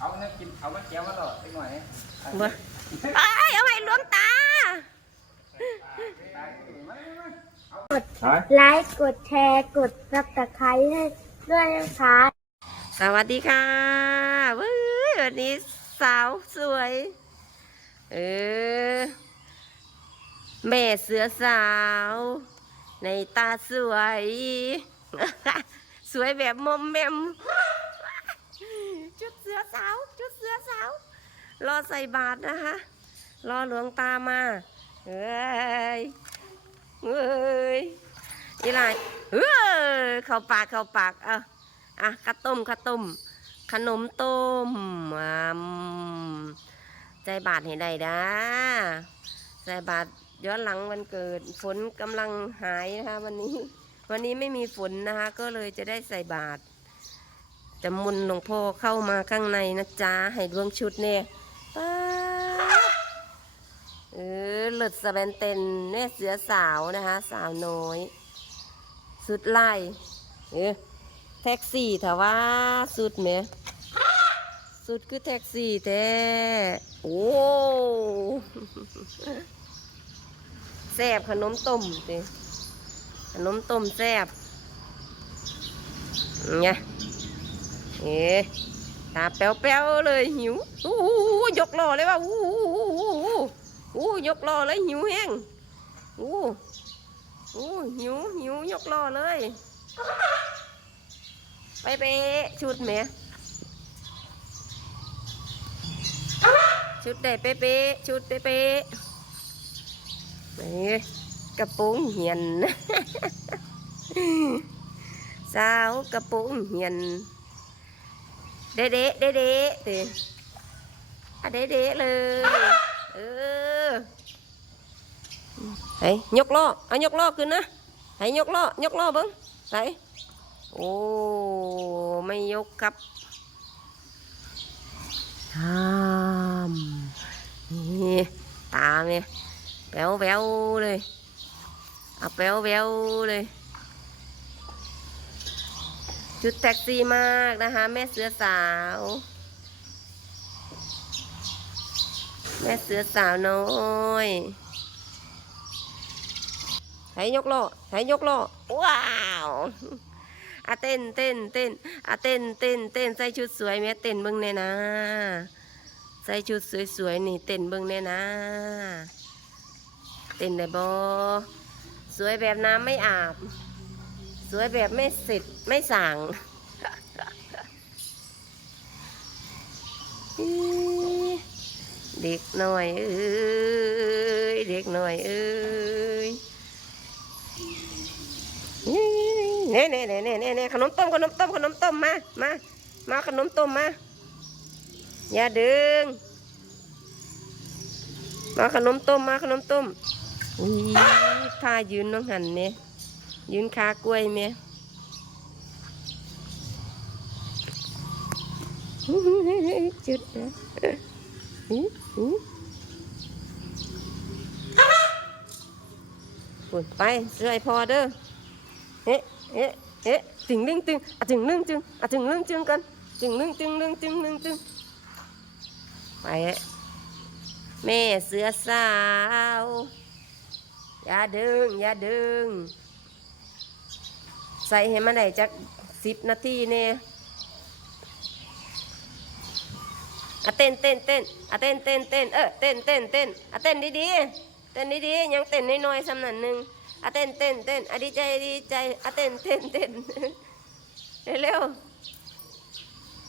เอาเนื้อกิน เอามาเจียวมาหล่อไปหน่อยบ่เอ้ยเอาให้หลวงตา กดไลค์กดแชร์กดซับสไครต์ให้ด้วยนะคะสวัสดีค่ะเว้ยวันนี้สาวสวย เออ แม่เสือสาว ในตาสวย สวยแบบมอมแมม ชุดเสือสาว ชุดเสือสาว รอใส่บาตรนะคะ รอหลวงตามาเอ้ยเอ้ยอีไรเฮ้ยเข้าปากเข้าปากเอาอะข้าวต้มข้าวต้ม ขนมต้มอ่ใจบาทให้ได้นะใจบาทย้อนหลังวันเกิด ฝนกำลังหายนะคะวันนี้ วันนี้ไม่มีฝนนะคะ ก็เลยจะได้ใส่บาตรจะมุนหลวงพ่อเข้ามาข้างในนะจ๊ะให้ดวงชุดเนี่ย ป๊าเออเลิศสเบนเต็นเนี่ยเสือสาวนะคะ สาวน้อย สุดไล่เออแท็กซี่แต่ว่าสุดไหมสุดคือแท็กซี่แท้โอ้แซบขนมต้มสิขนมต้มแซบเนี่ยเอ๊ ตาแป๊วๆเลยหิวอู้หูยกล้อเลยว่าอู้หูอู้หูอู้ยกล้อเลยหิวแห้งอู้อู้หิวหิวยกล้อเลย ไปเป๊ะชุดแหมชุดได้เป๊ะชุดเป๊ะๆนี่กระโปุงเหียนสาวกระโปุงเหียน เด๊ะเด๊ะเด๊ะเด๊ะเตอะเด๊ะเด๊ะเลยเออไห้ยกล้อเอายกล้อขึ้นนะให้ยกล้อยกล้อเบิ้งไปโอ้ไม่ยกครับทำนี่ตาเนี่ยแววแววเลยเอาแววแววเลย ชุดแท็กซี่มากนะคะ แม่เสือสาว แม่เสือสาวน้อยให้ยกโลให้ยกโลว้าวอะเต้นเต้นเต้นอะเต้นเต้นเต้นใส่ชุดสวยแม่เต้นเบิ่งแน่นะ ใส่ชุดสวยๆนี่เต้นเบิ่งแน่นะ เต้นได้บ่สวยแบบน้ำไม่อาบ สวยแบบไม่เสร็จไม่สั่งเด็กหน่อยเอ้ยเด็กหน่อยเอ้ยเน่เน่เน่เน่เน่เน่ขนมต้มขนมต้มขนมต้มมามามาขนมต้มมาอย่าดึง มาขนมต้มมาขนมต้มอุ้ยท่ายืนน้องหันเนี่ย ยืนขากล้วยเมียจุดนะอื้ออือปุ่นไปเสื้อไอพอเด้อเอ๊ะเอ๊ะเอ๊ะจึงลึงจึงอะจึงลึงจึงอะจึงลึงจึงกันจึงลึงจึงลึงจึงลึงจึงไปอะแม่เสือสาว อย่าดึง อย่าดึง ใส่ให้มันได้จักสิบนาทีเนี่ยอะเต้นเต้นเต้นอะเต้นเต้นเต้นเออเต้นเต้นเต้นอะเต้นดีๆเต้นดีๆยังเต้นน้อยๆสำนันหนึ่งอะเต้นเต้นเต้นอะดีใจดีใจอะเต้นเต้นเต้นเร็ว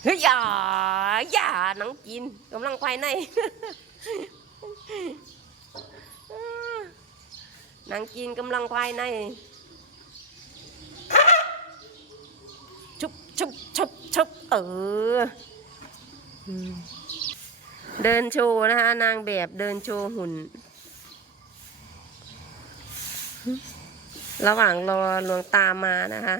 เฮ้ยอย่าอย่าหนังกินกำลังภายในหนังกินกำลังภายใน ชุบชุบชุบเออเดินโชว์นะคะ นางแบบเดินโชว์หุ่น ระหว่างรอหลวงตามานะคะ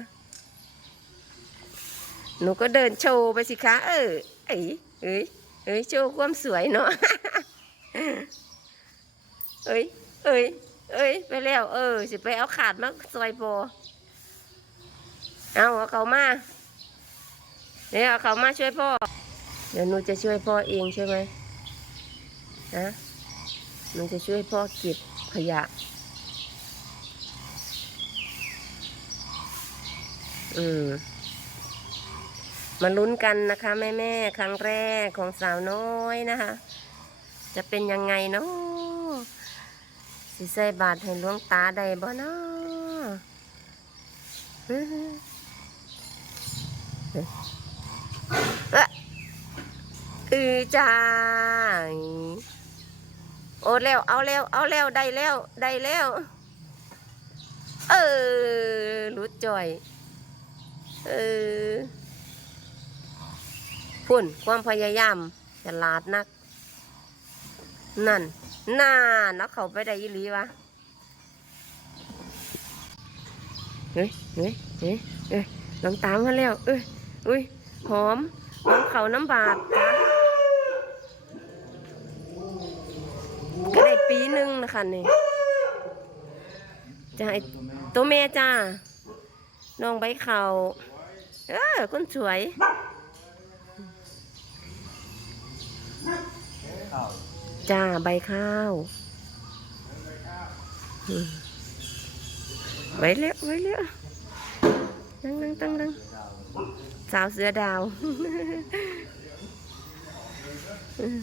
หนูก็เดินโชว์ไปสิคะ เออเอ้ยเอ้ยเอ้ยโชว์ความสวยเนาะเอ้ยเอ้ยเอ้ยไปแล้ว เออ สิไปเอาขาดมาซอยพอเอาเอาเขามา เดี๋ยวเอาเขามาช่วยพ่อ เดี๋ยวหนูจะช่วยพ่อเองใช่ไหมนะหนูจะช่วยพ่อเก็บขยะ อืมมาลุ้นกันนะคะแม่แม่ครั้งแรกของสาวน้อยนะคะ จะเป็นยังไงเนาะสิใส่บาทให้ลวงตาได้บ่เนาะอื้อหือเอ๊ะเอ๊ะ อือจ้าโอ้แล้ว เอาแล้ว เอาแล้ว ได้แล้ว ได้แล้ว เออรู้จ่อย เออพุ่นความพยายามฉลาดนัก นั่นน่านักเขาไปได้ยีหลีวะเฮ้ยเฮ้ยเฮ้ยเอ้ยน้ำตาลมาแล้ว เอ้ยอุ้ยหอมหอมเขาน้ำบาดจ้ะก็ได้ปี หนึ่งนนี่จะให้ตัวแม่จ้า น้องใบเขาเออคนสวยจ้าใบข้าวไว้เลี้ยวไว้เลี้ยวนั่งนั่งตั้งนั่งสาวเสือดาวอืม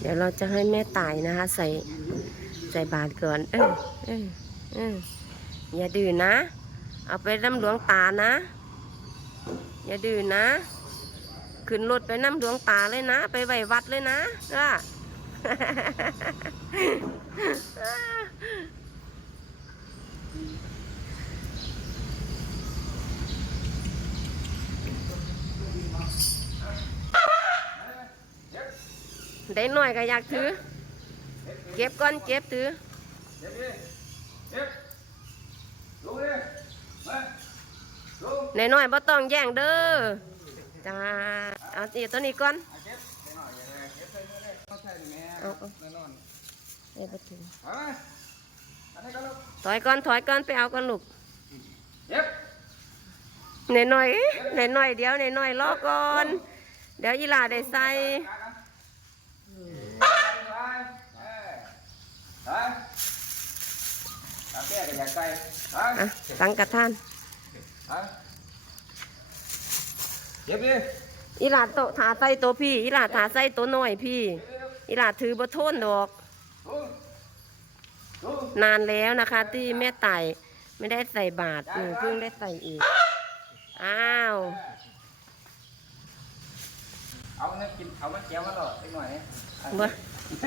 เดี๋ยวเราจะให้แม่ตายนะคะ ใส่ใส่บาตรก่อน เออเออเอออย่าดื้อนะ เอาไปน้ำหลวงตานะ อย่าดื้อนะขึ้นรถไปน้ำหลวงตาเลยนะ ไปไหววัดเลยนะอะ ได้หน่อยก็อยากถือ เก็บก่อนเก็บถือเดี๋ยวดิเดี๋ยวลงเลยมาลงในหน่อยๆบ่ต้องแย่งเด้อจ้าเอาอีตัวนี้ก่อนเอาเก็บไปหน่อยอย่าเลยเก็บไปเรื่อยๆต้อนถึงเอามาอันนี้ก็ลูกถอยก่อนถอยก่อนไปเอาก่อนลูกในหน่อยในหน่อยๆเดี๋ยวในหน่อยๆรอก่อน เดี๋ยวอีหลาได้ใส่ ไปไปเออไปตามแก้ก็ อยากใส่ไปอะสังกทานไปเย็บดิอีหลาโตถาใส่ตัวพี่ อีหลาถาใส่ตัวน้อยพี่ อีหลาถือบ่โทนดอกลงลงนานแล้วนะคะ ที่แม่ไต่ไม่ได้ใส่บาตรหนูเพิ่งได้ใส่อีก อ้าวเอาเนื้อกินเอามันเจียวมาหรอสักหน่อยนี่เบ่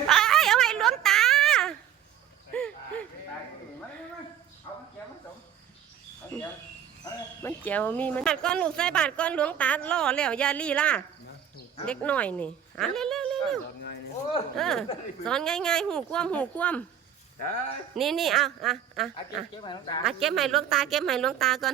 เอ้ยเอาให้หลวงตาตายก็อยู่ไม่ไม่ไม่เอามันเจียวมาสมเอาเจียวเอาเลยมันเจียวมีมันบาตรก้อนลูกใส่บาตรก้อนหลวงตาล่อแล้วอยาลี่ล่ะเด็กหน่อยนี่อะเร็วเร็วเร็วเร็วโอ้เออสอนง่ายๆหูคว่ำหูคว่ได้ำนี่นี่เอาอะอะเอาเก็บอะเก็บมาน้องตาอะเก็บให้หลวงตาเ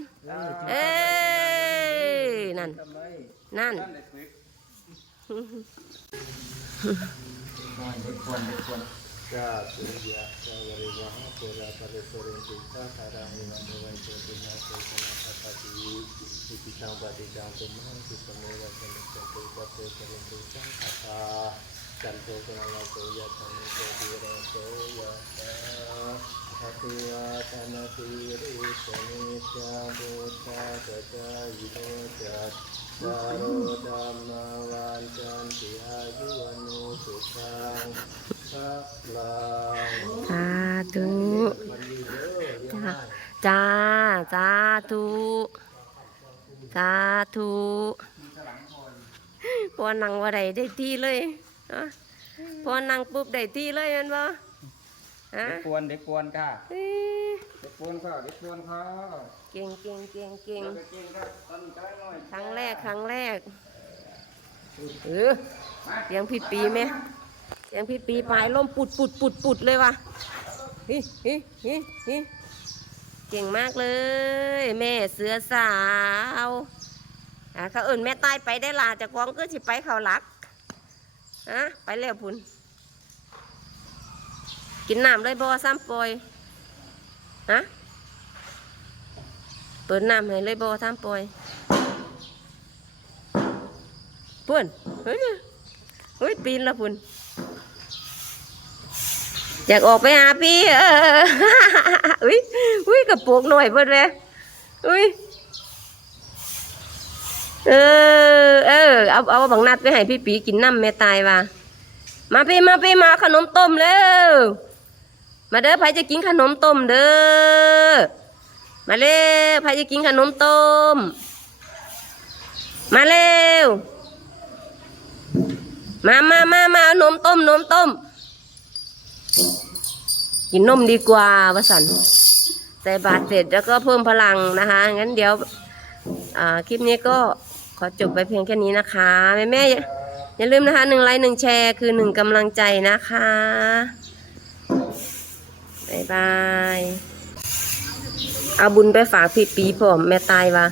ก็สุริยะสวริวะโกราปะเรโสเรนติสาธารามิวันวัยโตตินาโตชนะสัพพิสิกิจังปฏิจังตุมหังสุปเมวะชนิจันตุปัสเสเรนติสังขตาจันโทกนาลโตยะธรรมโตติระโตยะตาภะคะวะตะนะติริสเนจาบุตตะกะจายโนจัตตารโอธรรมวันจันติอายุวโนสุขัง มากจ้าสาธุสาธุพอนั่งว่าได้ได้ที่เลยอะพอนั่งปุ๊บได้ที่เลยแมันบ่ฮะเด็กควรเด็กควรค่ะเอ้ยเด็กควรเขาเด็กควรเขาเก่งเก่งเก่งเก่งเด็กเก่งครับตอนนี้ก็ได้หน่อยครั้งแรกครั้งแรกเออเสียังพี่ปีไหม เสียังพี่ปีปลายล่มปุดปุดปุดปุดเลยว่ะฮิฮิฮิฮิเก่งมากเลย แม่เสือสาวอะเขาเอิ่นแม่ตายไปได้ลาจากกองก็สิไปเขาหลักฮะไปแล้วพุ่นกินน้ำเลยบ่ซ้ำปลอยฮะเปิดน้ำให้เลยบอทามปลอยปุ่นเฮ้ยเฮ้ยปีนละปุ่น อยากออกไปหาพี่เอออุ้ยอุ้ยกระปุกหน่อยเปิดเลยอุ้ยเออ เออ เอาเอาบังนัดไปให้พี่ปีกินน้ำแม่ตายว่ะมาพี่มาพี่มาขนมต้มเร็วมาเด้อใครจะกินขนมต้มเด้อมาเร็วใครจะกินขนมต้ม มาเร็ว มามามามาเอานมต้มขนมต้ม กินนมดีกว่าวสันใส่บาตรเสร็จแล้วก็เพิ่มพลังนะคะ งั้นเดี๋ยวคลิปนี้ก็ขอจบไปเพียงแค่นี้นะคะ แม่แม่อย่าลืมนะคะหนึ่งไลค์หนึ่งแชร์คือหนึ่งกำลังใจนะคะบายบาย เอาบุญไปฝากพี่ปีผมแม่ตายว่ะ